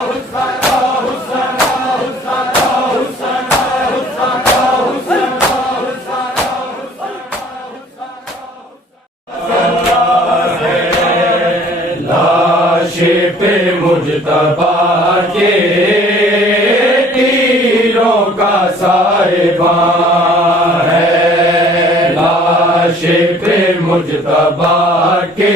لاش پہ مجتبیٰ کے تیروں کا سائبان ہے، لاش پہ مجتبیٰ کے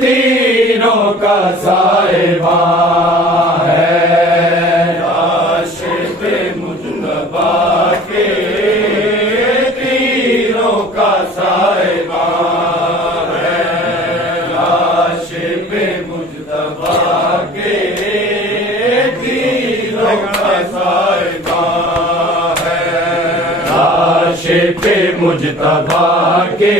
تیروں کا سائبان ہے، لاش پہ مجتبیٰ کے تیروں کا سائبان ہے، لاش پہ مجتبیٰ کے تیروں کا سائبان ہے، لاش پہ مجتبیٰ کے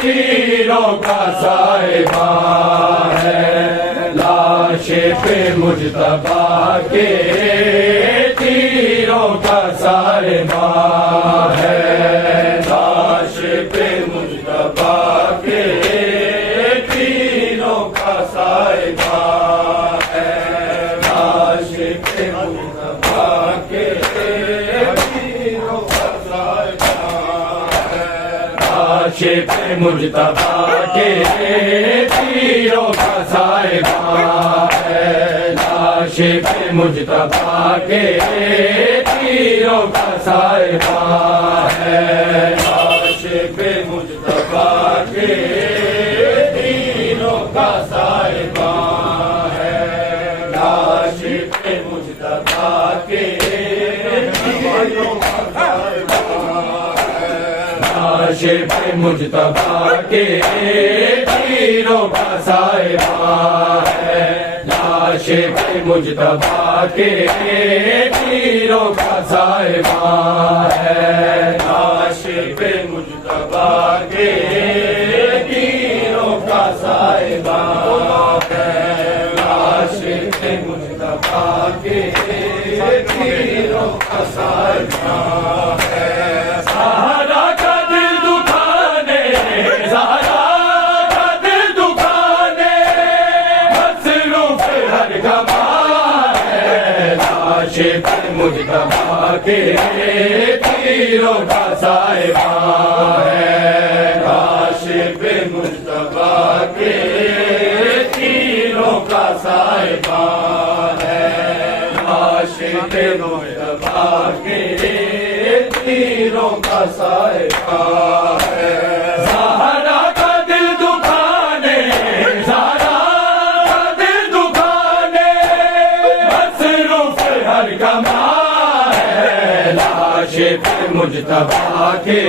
تیروں کا سائبان ہے، لاش پہ مجتبیٰ کے تیروں کا سائبان ہے، لاش پہ مجتبیٰ کے تیروں کا سائبان ہے، لاش پہ مجتبیٰ کے تیروں کا سائبان ہے، لاش پہ مجتبیٰ کے تیروں کا سائبان ہے، لاش پہ مجتبیٰ کے تیروں کا سائبان ہے، لاش پہ مجتبیٰ کے تیروں کا سائبان ہے، لاش پہ مجتبیٰ کے تیروں کا سائبان ہے، لاش پہ مجتبیٰ کے تیروں کا سائبان ہے، لاش پہ مجتبیٰ کے تیروں کا سائبان ہے، لاش پہ مجتبیٰ کے تیروں کا سائبان ہے، لاش پہ مجتبیٰ کے تیروں کا سائبان ہے، سہارا کا دل دکھانے، زہرا کا دل دکھانے، مصروف ہر کمال ہے، لاش پہ مجتبیٰ کے تیروں کا سائبان ہے، لاش پہ مجتبیٰ کے تیروں کا سائبان ہے، لاش پہ مجتبیٰ کے تیروں کا سائبان ہے، زہرا کا دل دکھانے، زہرا کا دل دکھانے، مصروف ہر کمال ہے، لاش پہ مجتبیٰ کے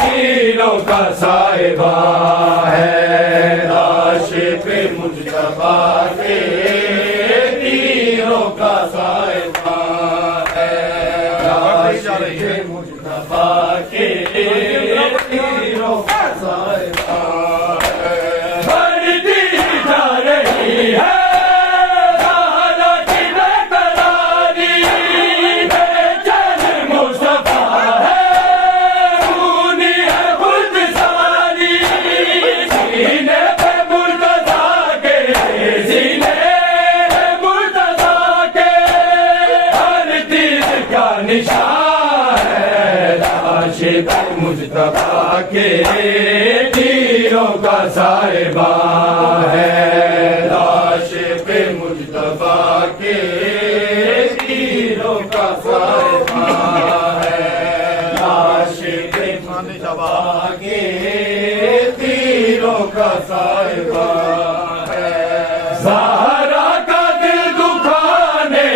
تیروں کا سائبان ہے، لاش پہ مجتبیٰ کے تیروں کا سائبان ہے، لاش پہ مجتبیٰ کے تیروں کا سائبان ہے، بڑھتی جا رہی ہے زہرا کی بے قراری، بے چین مصطفیٰ ہے، خونی ہے خود ساری، سینے پہ مرتضیٰ کے، سینے پہ مرتضیٰ کے، ہر تیر کا نشان ہے، لاش پہ مجتبیٰ کے تیروں کا سائبان ہے، لاش پہ مجتبیٰ کے تیروں کا سائبان ہے، لاش پہ مجتبیٰ کے تیروں کا سائبان ہے، زہرا کا دل دکھانے،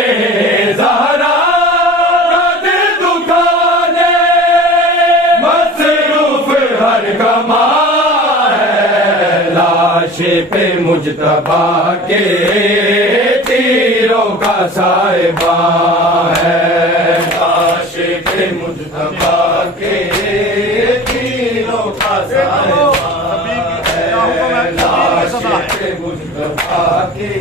زہرا کا دل دکھانے، مصروف ہر کمال ہے، لاش پہ مجتبیٰ کے تیروں کا سائبان ہے، لاش پہ مجتبیٰ کے تیروں کا سائبان ہے، لاش پہ مجتبیٰ کے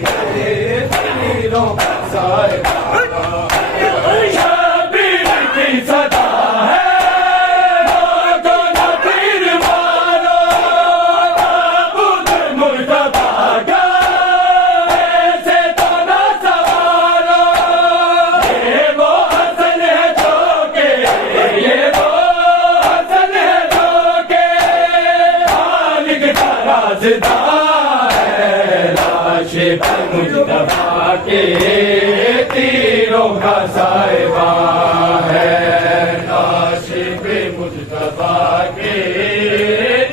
تیروں کا سائبان ہے، شبیر کی صدا ہے، کاشف مجتبیٰ کے تیروں کا صاحبان ہے، کاشف مجتبیٰ کے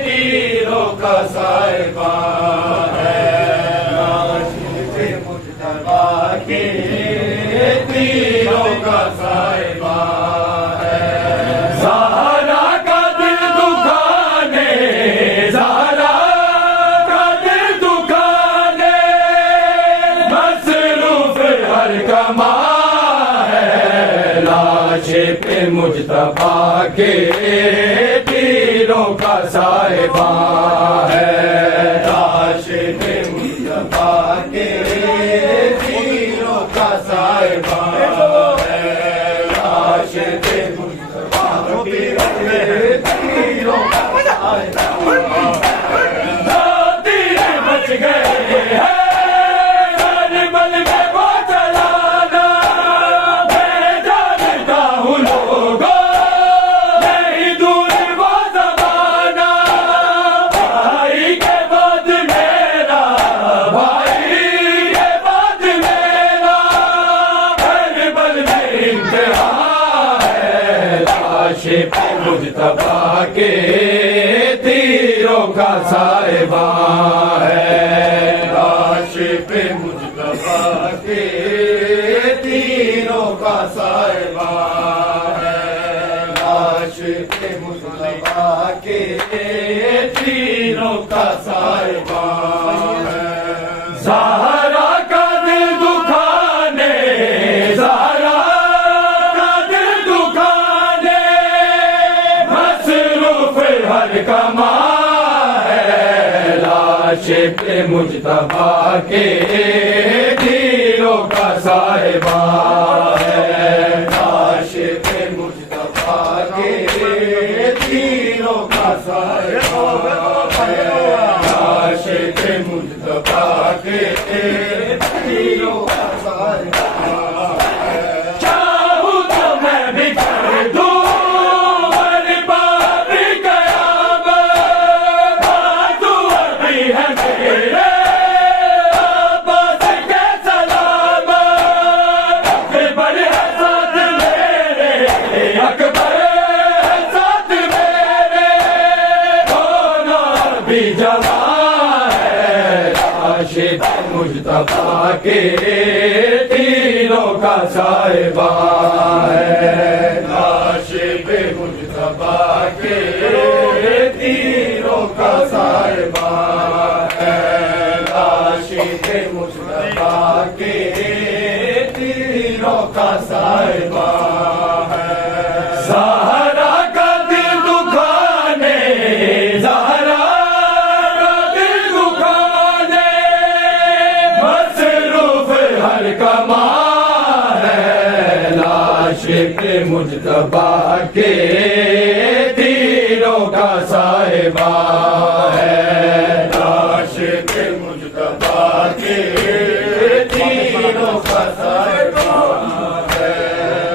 تیروں کا صاحبان ہے، کاشف مجتبیٰ کے تیروں کا صاحبان ہے، زہرا کا دل دکھانے، زہرا کا دل دکھانے مصروف ہر کماں ہے، لاش پہ مجتبیٰ کے تیروں کا صاحبان ہے، لاش پہ مجتبیٰ کے تیروں کا صاحبان ہے، لاش پہ مجتبیٰ کے تیروں کا صاحبان ہے، دو تیر بچ گئے ہیں کربل میں وہ چلانا، میں جانتا ہوں لوگوں نہیں دور وہ زمانہ، بھائی کے بعد میرا، بھائی کے بعد میرا کربل میں امتحان ہے، لاش پہ مجتبیٰ کے تیروں کا صاحبان ہے، لاش پہ مجتبیٰ کے تیروں کا صاحبان ہے، لاش پہ مجتبیٰ کے تیروں کا صاحبان ہے، زہرا کا دل دکھانے، زہرا کا دل دکھانے مصروف ہر کماں ہے، لاش پہ مجتبیٰ کے تیروں کا صاحبان ہے، لاش پہ مجتبیٰ کے تیروں کا صاحبان ہے، لاش پہ مجتبیٰ کے تیروں کا صاحبان ہے، چاہوں تو میں بھی کر دوں برباد قیامت، بازو ابھی ہے میرے عباس کے سلامت، اکبر ہے ساتھ میرے، اکبر ہے ساتھ میرے، دونوں بھی جوان ہے، لاش پہ مجتبیٰ کے تیروں کا صاحبان ہے، لاش پہ مجتبیٰ کے تیروں کا صاحبان ہے، لاش پہ مجتبیٰ کے تیروں کا صاحبان ہے، زہرا کا دل دکھانے، زہرا کا دل دکھانے مصروف ہر کماں ہے، لاش پہ مجتبیٰ کے تیروں کا صاحبان ہے، لاش پہ مجتبیٰ کے تیروں کا صاحبان ہے،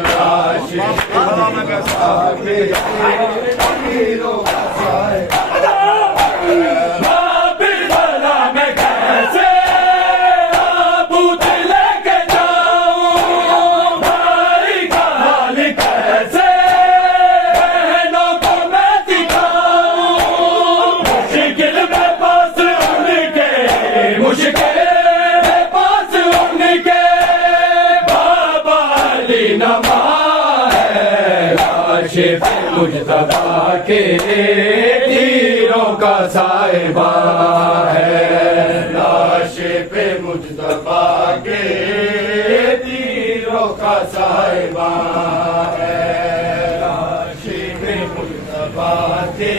لاش پہ مجتبیٰ کے تیروں کا صاحبان ہے، بابل بلا میں کیسے تابوت لے کے جاؤں، بھائی کا حال کیسے بہنوں کو میں دکھاؤں، مشکل میں پاس ان کے، مشکل میں پاس ان کے بابا علی نواں ہے، لاش پہ مجتبیٰ کے تیروں کا صاحبان ہے، لاش پہ مجتبیٰ کے تیروں کا صاحبان ہے، لاش پہ مجتبیٰ کے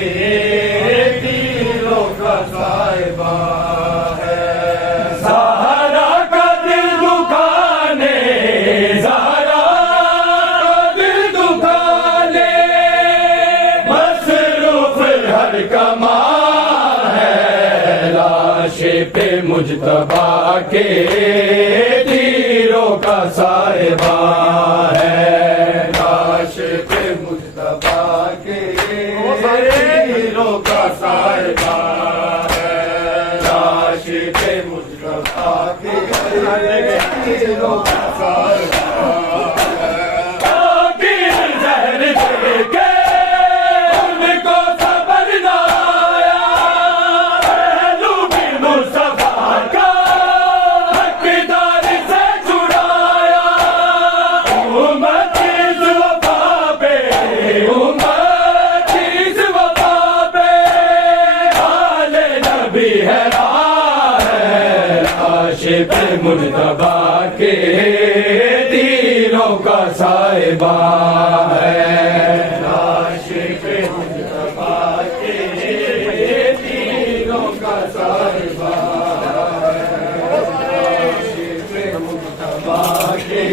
تیروں کا صاحبان ہے، زہرا کا دل دکھانے، زہرا کا دل دکھانے مصروف ہر کماں ہے، لاش پہ مجتبیٰ کے تیروں کا صاحبان ہے، لاش پہ مجتبیٰ کے تیروں کا صاحبان ہے، لاش پہ مجتبیٰ کے تیروں کا سائبان زہر دے کے ان کو صبر نہ آیا پہلو بھی مصطفیٰ کا حقدار سے چھڑایا امت اس وفا پہ امت اس وفا پہ حال نبی حیران ہے عاشق مجتبیٰ کے تیروں کا سائبان ہے عاشق مجتبیٰ کے تیروں کا سائبان ہے عاشق مجتبیٰ کے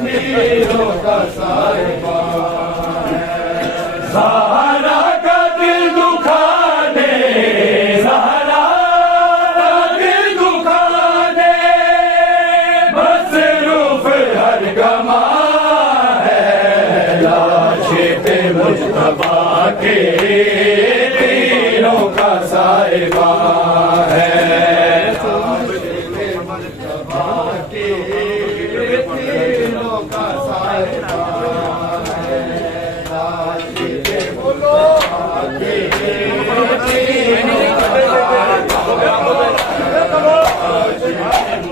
تیروں کا سائبان ہے زہرا کا دل دکھانے زہرا کا دل دکھانے مصروف ہر گماں ہے عاشق مجتبیٰ کے تیروں کا سائبان ہے عاشق مجتبیٰ کے تیروں کا سائبان ہے عاشق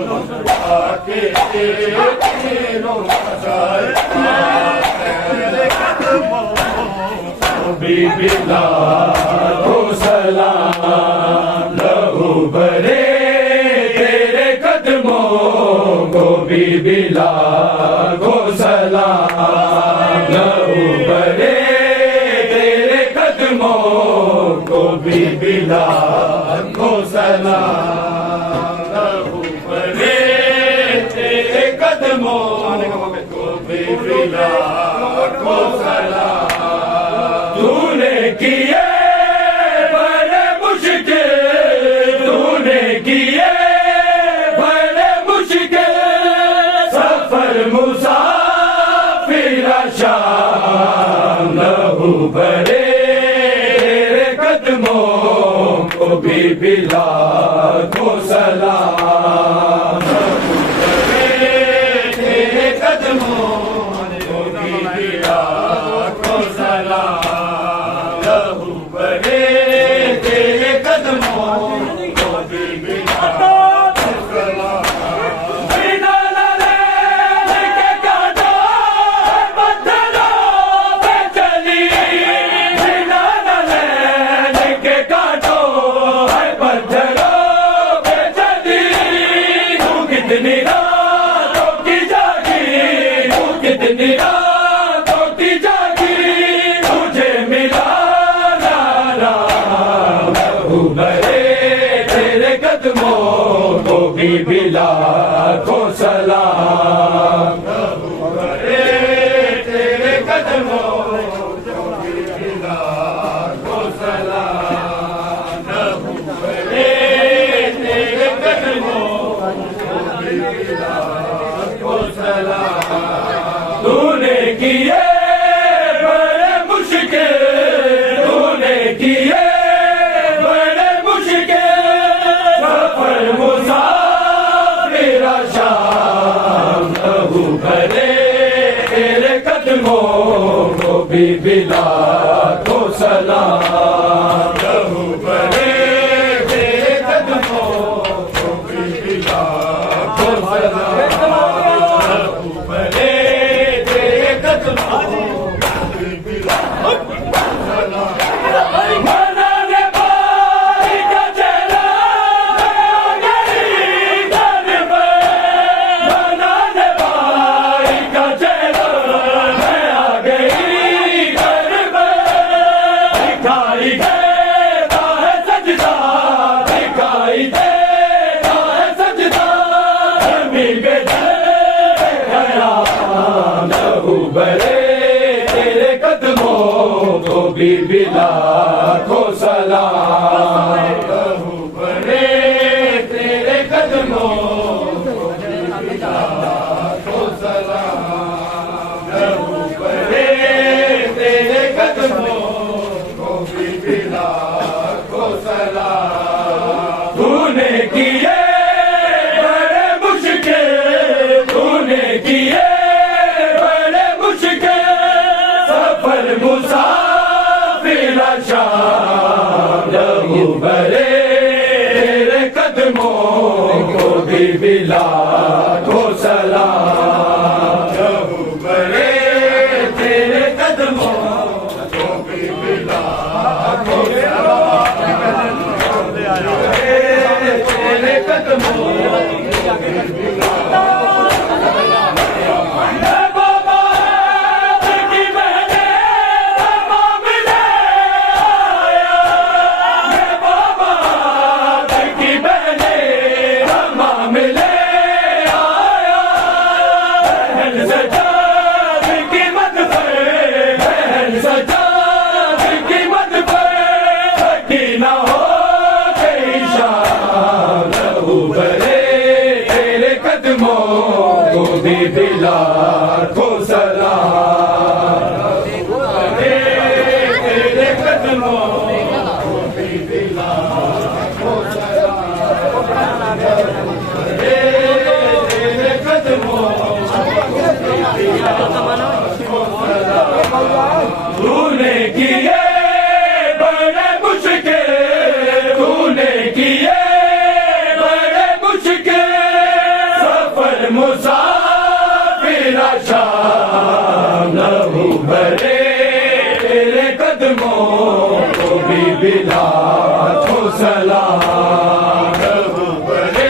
مجتبیٰ کے تیروں کا بی بلال کو سلام لہو بھرے تیرے قدموں کو بی بلال کو سلام لہو بھرے تیرے قدموں کو بی بلال کو سلام لہو بھرے تیرے قدموں کو بی بلال کو سلام تو نے کیے بڑے مشکل تو نے کیے بڑے مشکل سفر مسافر شام لہو بھرے تیرے قدموں کو بی بلال کو سلام لہو بھرے تیرے قدموں کو بی بلال کو سلام لہو بھرے تیرے قدموں کو بی بلال کو سلام بنا لے کے کاٹو پتھروں پہ چلی بنا لے کے کاٹو پتھروں پہ چلی تو کتنی راتوں کی جاگی تو کتنی راتوں کی جاگی تجھے ملا لہو بھرے تیرے قدموں کو بی بلال کو سلام لہو بھرے تیرے قدموں کو بی بلال کو سلام لہو بھرے تیرے قدموں کو بی بلال کو سلام تو نے کیے بڑے مشکل تو نے کیے بڑے مشکل سفر مسافر شام لہو بھرے تیرے قدموں کو بی بلال کو سلام لہو بھرے تیرے قدموں کو بی بلال کو سلام لہو بھرے تیرے قدموں کو بی بلال کو سلام منانے بھائی کا چہرہ گئی گھر میں منانے بھائی کا چہرہ میں آ گئی گھر میں دکھائی دیتا ہے سجدہ دکھائی دیتا ہے سجدہ زمین پہ لہو بھرے تیرے قدموں کو بی بلال کو سلام لہو بھرے تیرے قدموں کو بی بلال کو سلام لہو بھرے تیرے قدموں کو بی بلال کو سلام تو نے کیے بھی لاکھوں سلام لہو بڑے تیرے قدموں کو بھی لاکھوں سلام تیرے قدموں لاکھوں سلام تیرے قدموں کو بھی لاکھوں سلام تیرے قدموں تو نے کیے بڑے مشکل تو نے کیے بڑے مشکل سفر شام لہو بھرے تیرے قدموں کو بھی لاکھوں سلام لہو بھرے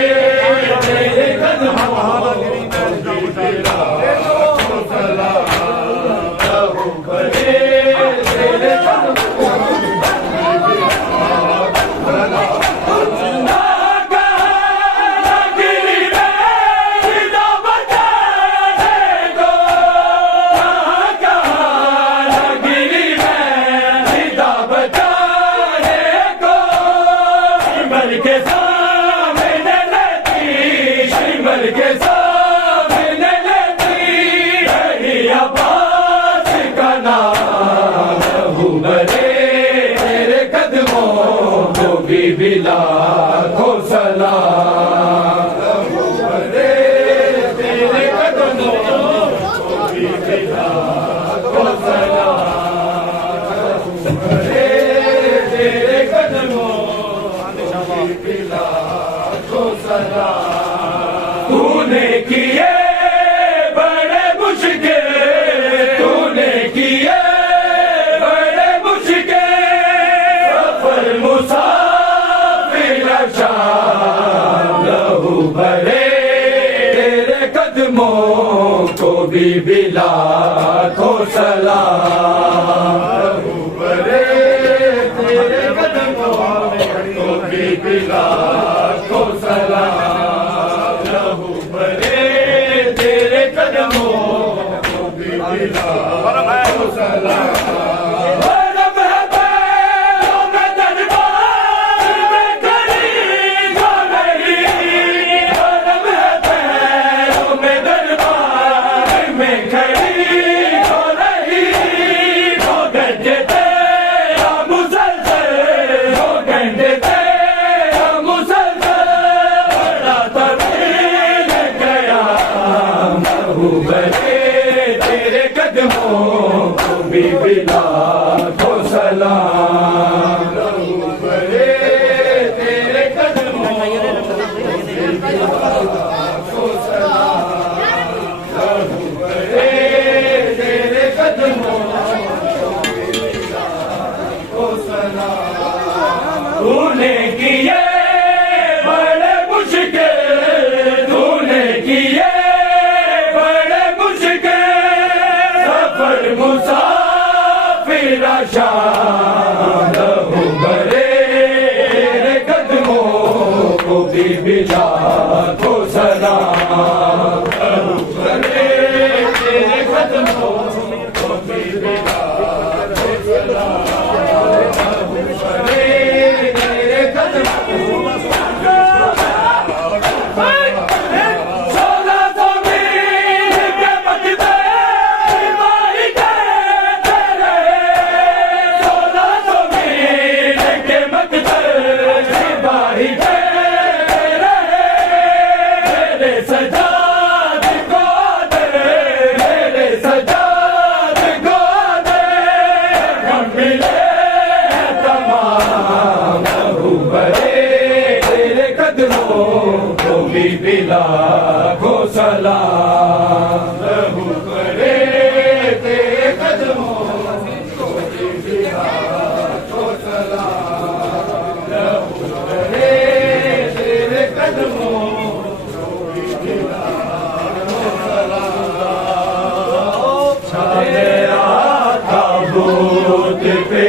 تیرے قدموں کو بھی لاکھوں سلام لہو بھرے تیرے قدموں لاکھوں سلام لہو بھرے تیرے قدموں کو بھی لاکھوں سلام لہو بھرے تیرے قدموں کو بھی لاکھوں سلام تو نے کیے بڑے مشکل تو نے کیے بڑے مشکل سفر شام لہو بھرے تیرے قدموں کو بھی لاکھوں سلام لہو بھرے تیرے قدموں کو بھی لاکھوں سلام لہو بھرے تیرے قدموں کو بھی لاکھوں سلام تیرے قدموں کو بھی لاکھوں سلام لہو بھرے تیرے قدموں کو بھی لاکھوں سلام لہو بھرے تیرے قدموں کو بھی لاکھوں سلام تو نے کیے بڑے مشکل تو نے کیے مسافر شام لہو بھرے تیرے قدموں کو بھی لاکھوں سلام لہو بھرے تیرے قدموں کو بھی لاکھوں سلام لہو بھرے تیرے قدموں بھی سلام لہو کرے تیرے قدموں کو بلاد کو سلام لہو کرے تیرے قدموں کو بلاد کو سلام چھایا تابوت پہ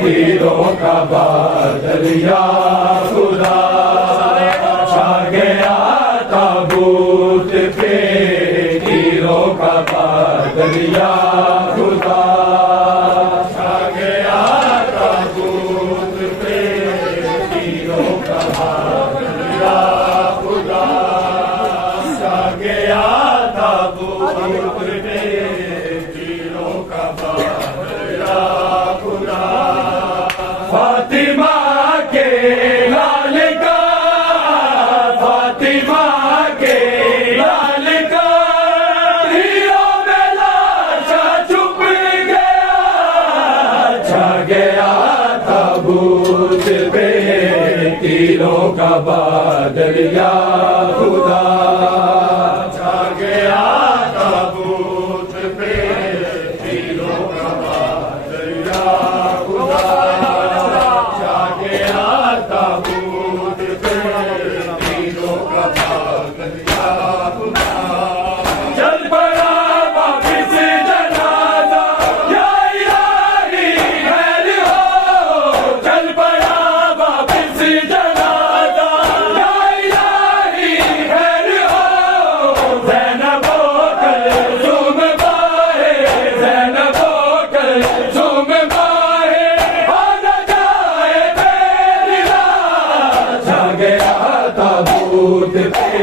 تیروں کا بادل یا خدا چھا گیا تابوت پہ تیروں کا بادل یا خدا چھا گیا تابوت پہ تیروں کا بادل یا خدا چھا گیا تابوت پہ تیروں کا بادل یا خدا فاطمہ کے لال کا فاطمہ کے لال کا تیروں میں لاشا چھپ گیا چھا گیا تابوت پہ تیروں کا بادل یا خدا چھا گیا تابوت پہ تیروں کا بادل یا خدا چھا گیا تابوت پہ تیروں کا بادل یا خدا چل پڑا واپس جنازہ یا الہی خیر ہو چل پڑا واپس جنازہ یا الہی خیر ہو زینب و کلثوم باہے زینب و کلثوم باہے آنا جائے تیری لاش چھا گیا تابوت پہ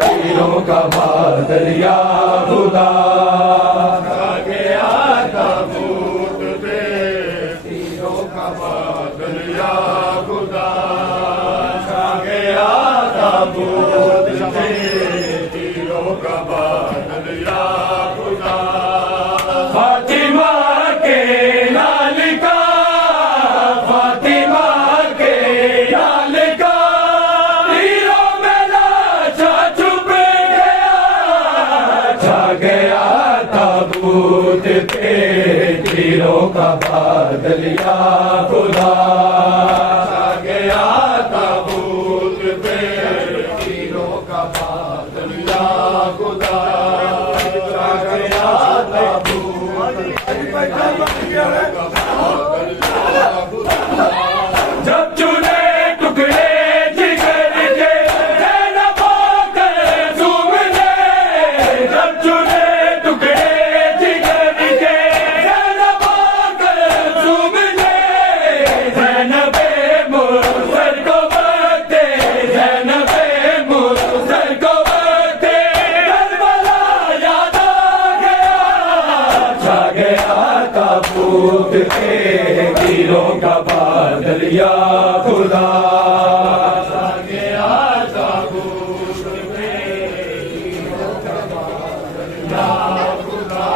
تیروں کا بادل یا خدا چھا گیا تابوت پہ تیروں کا بادل یا خدا چھا گیا تابوت پہ تیروں کا بادل یا خدا فاطمہ کے لال کا فاطمہ کے لال کا تیروں میں لاشا چھپ گیا چھا گیا تابوت پہ تیروں کا بادل یا خدا چھا گیا تابوت پہ تیروں کا بادل یا خدا چھا گیا تابوت جب چنے ٹکڑے جگر کے زینب و کلثوم نے جب چنے ٹکڑے جگر کے زینب و کلثوم نے زینب مرسل کو بکتے زینب مرسل کو بکتے کربلا یاد آ گیا چھا گیا تابوت پہ تیروں کا بادل یا خدا چھا گیا تابوت پہ تیروں کا بادل یا خدا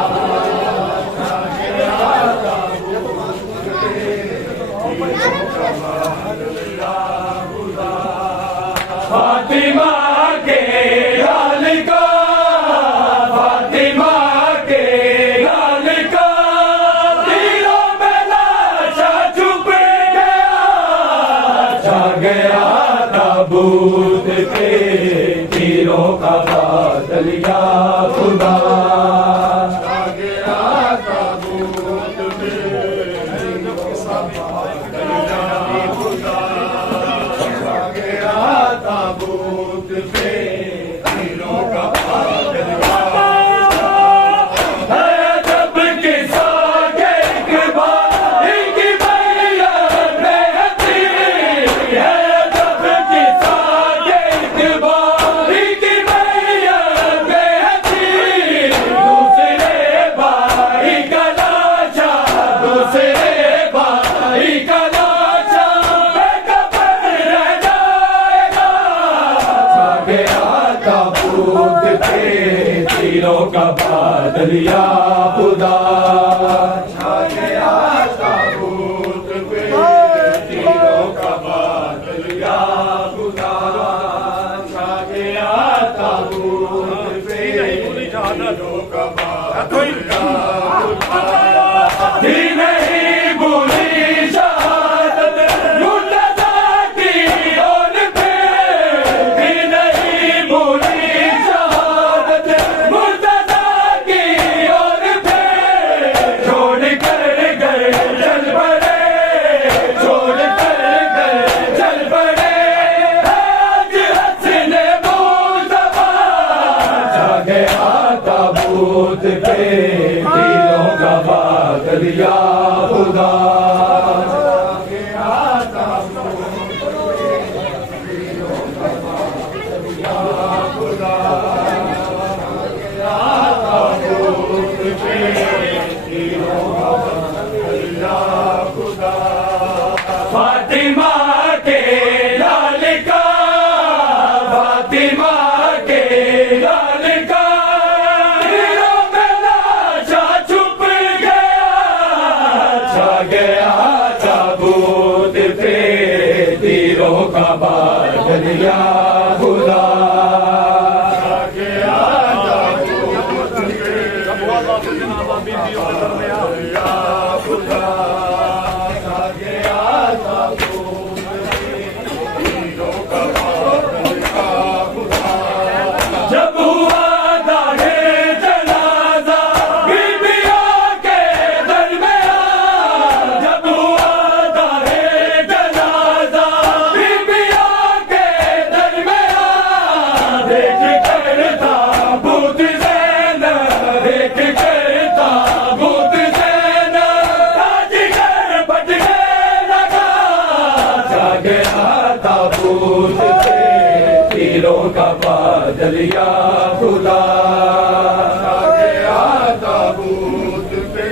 چھا گیا تابوت پہ تیروں کا بادل یا خدا فاطمہ کے لال کا فاطمہ کے لال کا تیروں میں لاشا چھپ گیا چھا گیا تابوت پہ تیروں کا بادل یا خدا چھا گیا تابوت پہ تیروں کا بادل یا خدا چھا گیا تابوت پہ تیروں کا بادل یا ہے جب کسا کے اقبال کی بیعت بہتی ہے جب کسا کے اقبال کی بیعت بہتی دوسرے بھائی کا لاشا دوسرے بھائی کا لاشا بے کفن رہ جائے گا چھا گیا تابوت پہ تیروں کا بادل یا خدا چھا گیا تابوت پہ تیروں کا بادل یا خدا چھا گیا تابوت دی نہیں بھولی شہادت مرتضیٰ کی اور پھر دی نہیں بھولی شہادت مرتضیٰ کی اور پھر چھوڑ کر گئے چل پڑے چھوڑ کر گئے چل پڑے آج حسن مصطفیٰ جا گیا تابوت پہ دلوں کا بادل یا خدا فاطمہ کے لال کا فاطمہ کے لال کا ہیروں میں لاشا چھپ گیا چھا گیا تابوت پہ تیروں کا بادل یا خدا چھا گیا تابوت پہ یا خدا چھا گیا تابوت جب ہوا داڑھے جنازہ بیبیوں کے درمیان جب ہوا داڑھے جنازہ بیبیوں کے درمیان دیکھ کر تابوت زینب دیکھ کر تابوت زینب تاجگر بٹنے لگا جا گیا تابوت پہ تیروں کا بادل یا خدا جا گیا تابوت پہ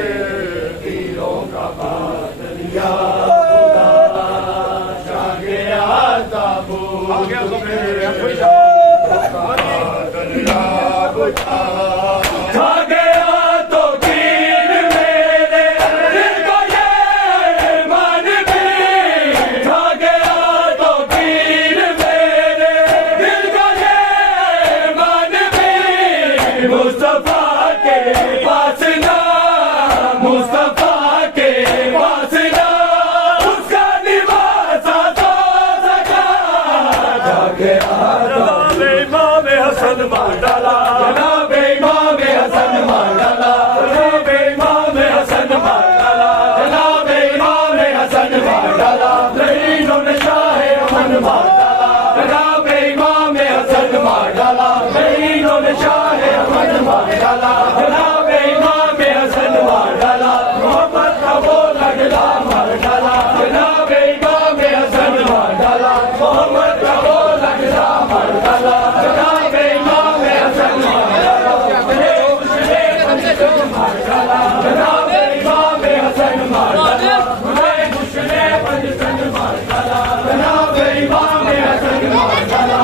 تیروں کا بادل یا خدا جا گیا تابوت پہ بادل یا خدا جا گیا تو تیر میرے دل کو یہ مان بھی جا گیا تو تیر میرے دل کو یہ مان بھی مصطفیٰ کے پاس نہ مصطفیٰ کے پاس نہ اس کا نواز تو سکا جا گیا جناب امام حسن مار ڈالا جناب امام حسن مار ڈالا جناب امام حسن مار ڈالا جناب امام حسن مار ڈالا لعینوں نے شاہ امن مار ڈالا جناب امام حسن مار ڈالا لعینوں نے شاہ امن مار ڈالا جناب امام حسن مار ڈالا محمد کا وہ لگلا مار ڈالا جناب امام حسن مار ڈالا محمد کا وہ لگلا مار ڈالا جناب امام حسن مار ڈالا مار ڈالا جناب امام حسن مار ڈالا مار ڈالا جناب امام حسن مار ڈالا